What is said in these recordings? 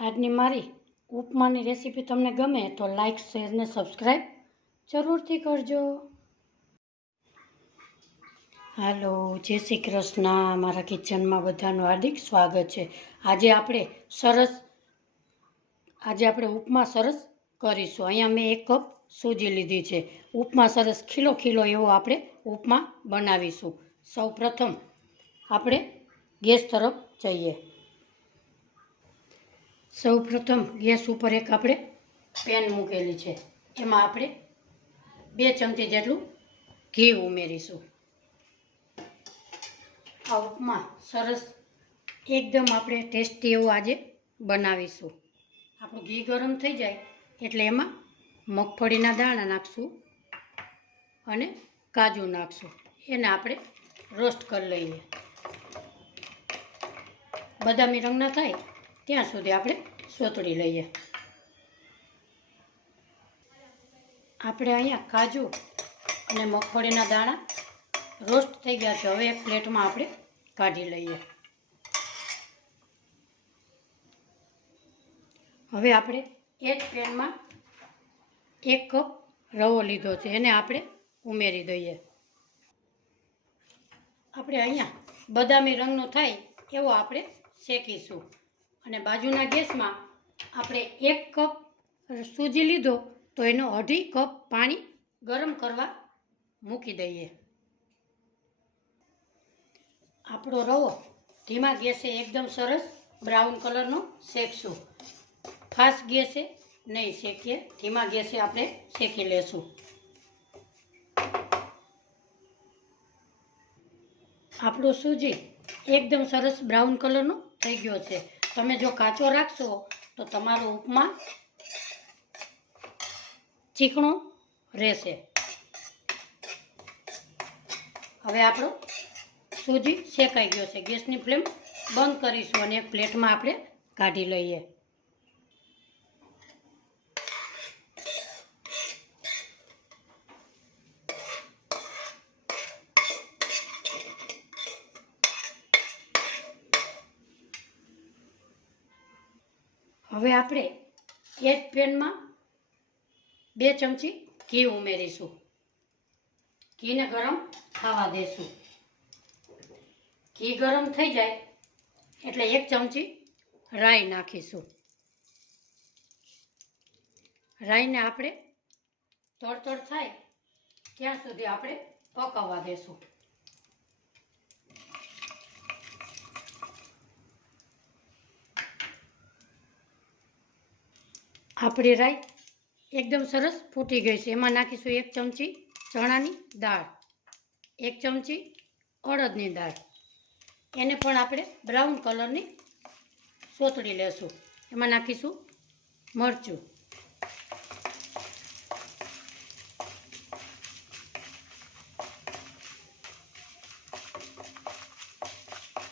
આજની મારી ઉપમાની રેસીપી તમને ગમે તો લાઈક શેર ને સબસ્ક્રાઈબ જરૂરથી કરજો. હાલો, જય શ્રી કૃષ્ણ. મારા કિચનમાં બધાનું હાર્દિક સ્વાગત છે. આજે આપણે સરસ, આજે આપણે ઉપમા સરસ કરીશું. અહીંયા મેં એક કપ સૂજી લીધી છે. ઉપમા સરસ ખીલો ખીલો એવો આપણે ઉપમા બનાવીશું. સૌ પ્રથમ આપણે ગેસ તરફ જઈએ. સૌ પ્રથમ ગેસ ઉપર એક આપણે પેન મૂકેલી છે. એમાં આપણે બે ચમચી જેટલું ઘી ઉમેરીશું. આ ઉપમા સરસ એકદમ આપણે ટેસ્ટી એવું આજે બનાવીશું. આપણું ઘી ગરમ થઈ જાય એટલે એમાં મગફળીના દાણા નાખશું અને કાજુ નાખશું. એને આપણે રોસ્ટ કરી લઈએ. બદામી રંગના થાય ત્યાં સુધી આપણે સોતળી લઈએ. આપણે અહીંયા કાજુ અને મગફળીના દાણા રોસ્ટ થઈ ગયા છે. હવે એક પ્લેટમાં આપણે કાઢી લઈએ. હવે આપણે એક પેનમાં એક કપ રવો લીધો છે. એને આપણે ઉમેરી દઈએ. આપણે અહીંયા બદામી રંગનો થાય એવો આપણે શેકીશું. અને બાજુના ગેસમાં આપણે એક કપ સૂજી લીધો તો એનો અઢી કપ પાણી ગરમ કરવા મૂકી દઈએ. આપણો રવો ધીમા ગેસે એકદમ સરસ બ્રાઉન કલરનો શેકશું. ફાસ્ટ ગેસે નહીં શેકીએ, ધીમા ગેસે આપણે શેકી લેશું. આપણો સૂજી એકદમ સરસ બ્રાઉન કલરનો થઈ ગયો છે. તમે જો કાચો રાખશો તો તમારો ઉપમા ચીકણો રહેશે. હવે આપણો સૂજી શેકાઈ ગયો છે. ગેસની ફ્લેમ બંધ કરીશું અને એક પ્લેટમાં આપણે કાઢી લઈએ. હવે આપણે એ જ પેનમાં બે ચમચી ઘી ઉમેરીશું. ઘીને ગરમ થવા દેશું. ઘી ગરમ થઈ જાય એટલે એક ચમચી રાઈ નાખીશું. રાઈને આપણે તડતડ થાય ત્યાં સુધી આપણે પકવવા દેશું. આપણી રાઈ એકદમ સરસ ફૂટી ગઈ છે. એમાં નાખીશું એક ચમચી ચણાની દાળ, એક ચમચી અડદની દાળ. એને પણ આપણે બ્રાઉન કલરની સોતળી લેશું. એમાં નાખીશું મરચું.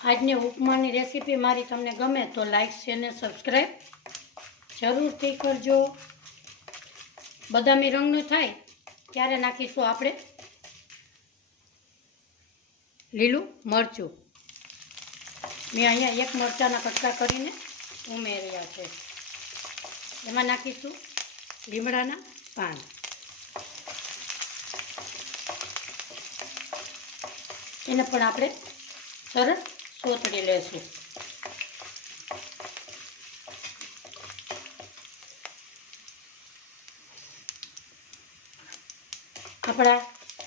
આજની ઉપમાની રેસીપી મારી તમને ગમે તો લાઇક શેર ને સબસ્ક્રાઈબ જરૂરથી કરજો. બદામી રંગનું થાય, ત્યારે નાખીશું આપણે લીલું મરચું. મેં અહીંયા એક મરચાંના કટકા કરીને ઉમેર્યા છે. એમાં નાખીશું લીમડાના પાન. એને પણ આપણે સરસ સોતળી લેશું. આપણા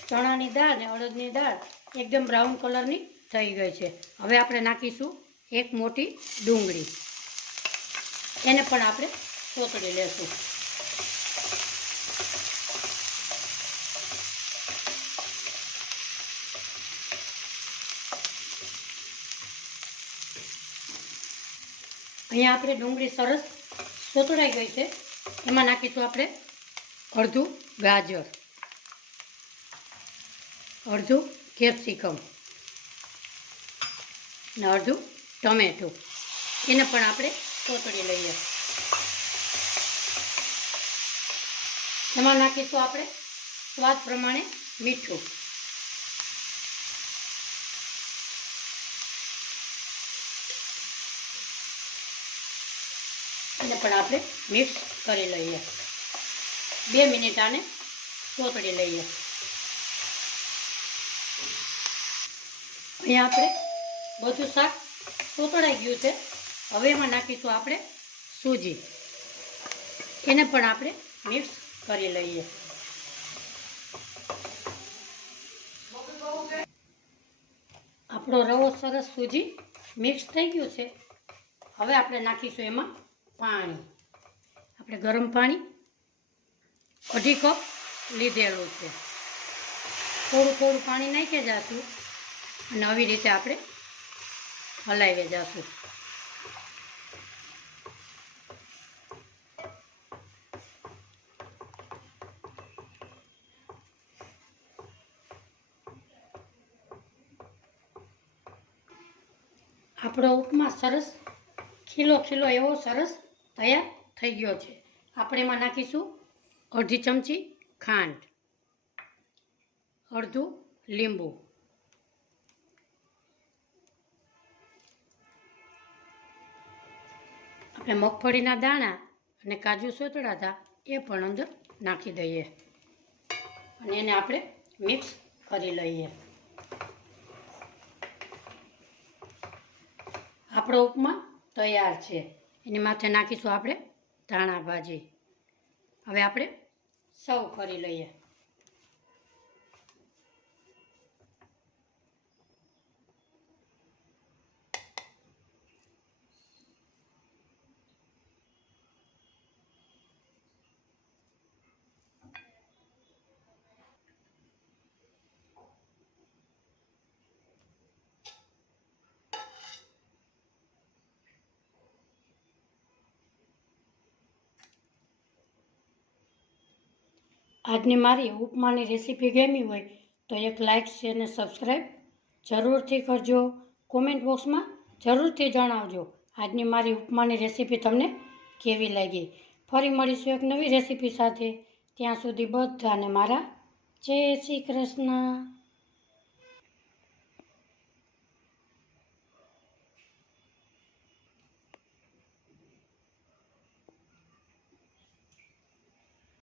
ચણાની દાળ ને અડદની દાળ એકદમ બ્રાઉન કલરની થઈ ગઈ છે. હવે આપણે નાખીશું એક મોટી ડુંગળી. એને પણ આપણે સોતળી લેશું. અહીંયા આપણે ડુંગળી સરસ સોતળાઈ ગઈ છે. એમાં નાખીશું આપણે અડધું ગાજર. અડધું કેપ્સિકમ ને અડધું ટમેટું. એને પણ આપણે કોતળી લઈએ. એમાં નાખીશું આપણે સ્વાદ પ્રમાણે મીઠું. એને પણ આપણે મિક્સ કરી લઈએ. બે મિનિટ આને ચોતડી લઈએ. અહીંયા આપણે બધું શાક ચોતડાઈ ગયું છે. હવે એમાં નાખીશું આપણે સૂજી. એને પણ આપણે મિક્સ કરી લઈએ. આપણો રવો સરસ સૂજી મિક્સ થઈ ગયું છે. હવે આપણે નાખીશું એમાં પાણી. આપણે ગરમ પાણી અઢી કપ લીધેલું છે. થોડું થોડું પાણી નાખી જશું અને આવી રીતે આપણે હલાવી જશું. આપણો ઉપમા સરસ, ખીલો ખીલો એવો સરસ તૈયાર થઈ ગયો છે. આપણે એમાં નાખીશું અડધી ચમચી ખાંડ, અડધું લીંબુ. આપણે મગફળીના દાણા અને કાજુ સોતળા હતા, એ પણ અંદર નાખી દઈએ. અને એને આપણે મિક્સ કરી લઈએ. આપણો ઉપમા તૈયાર છે. એની માથે નાખીશું આપણે ધાણા ભાજી. હવે આપણે સર્વ કરી લઈએ. આજની મારી ઉપમાની રેસીપી ગમી હોય તો એક લાઇક શેર અને સબસ્ક્રાઈબ જરૂરથી કરજો. કોમેન્ટ બોક્સમાં જરૂરથી જણાવજો આજની મારી ઉપમાની રેસીપી તમને કેવી લાગી. ફરી મળીશું એક નવી રેસીપી સાથે. ત્યાં સુધી બધાને મારા જય શ્રી કૃષ્ણ.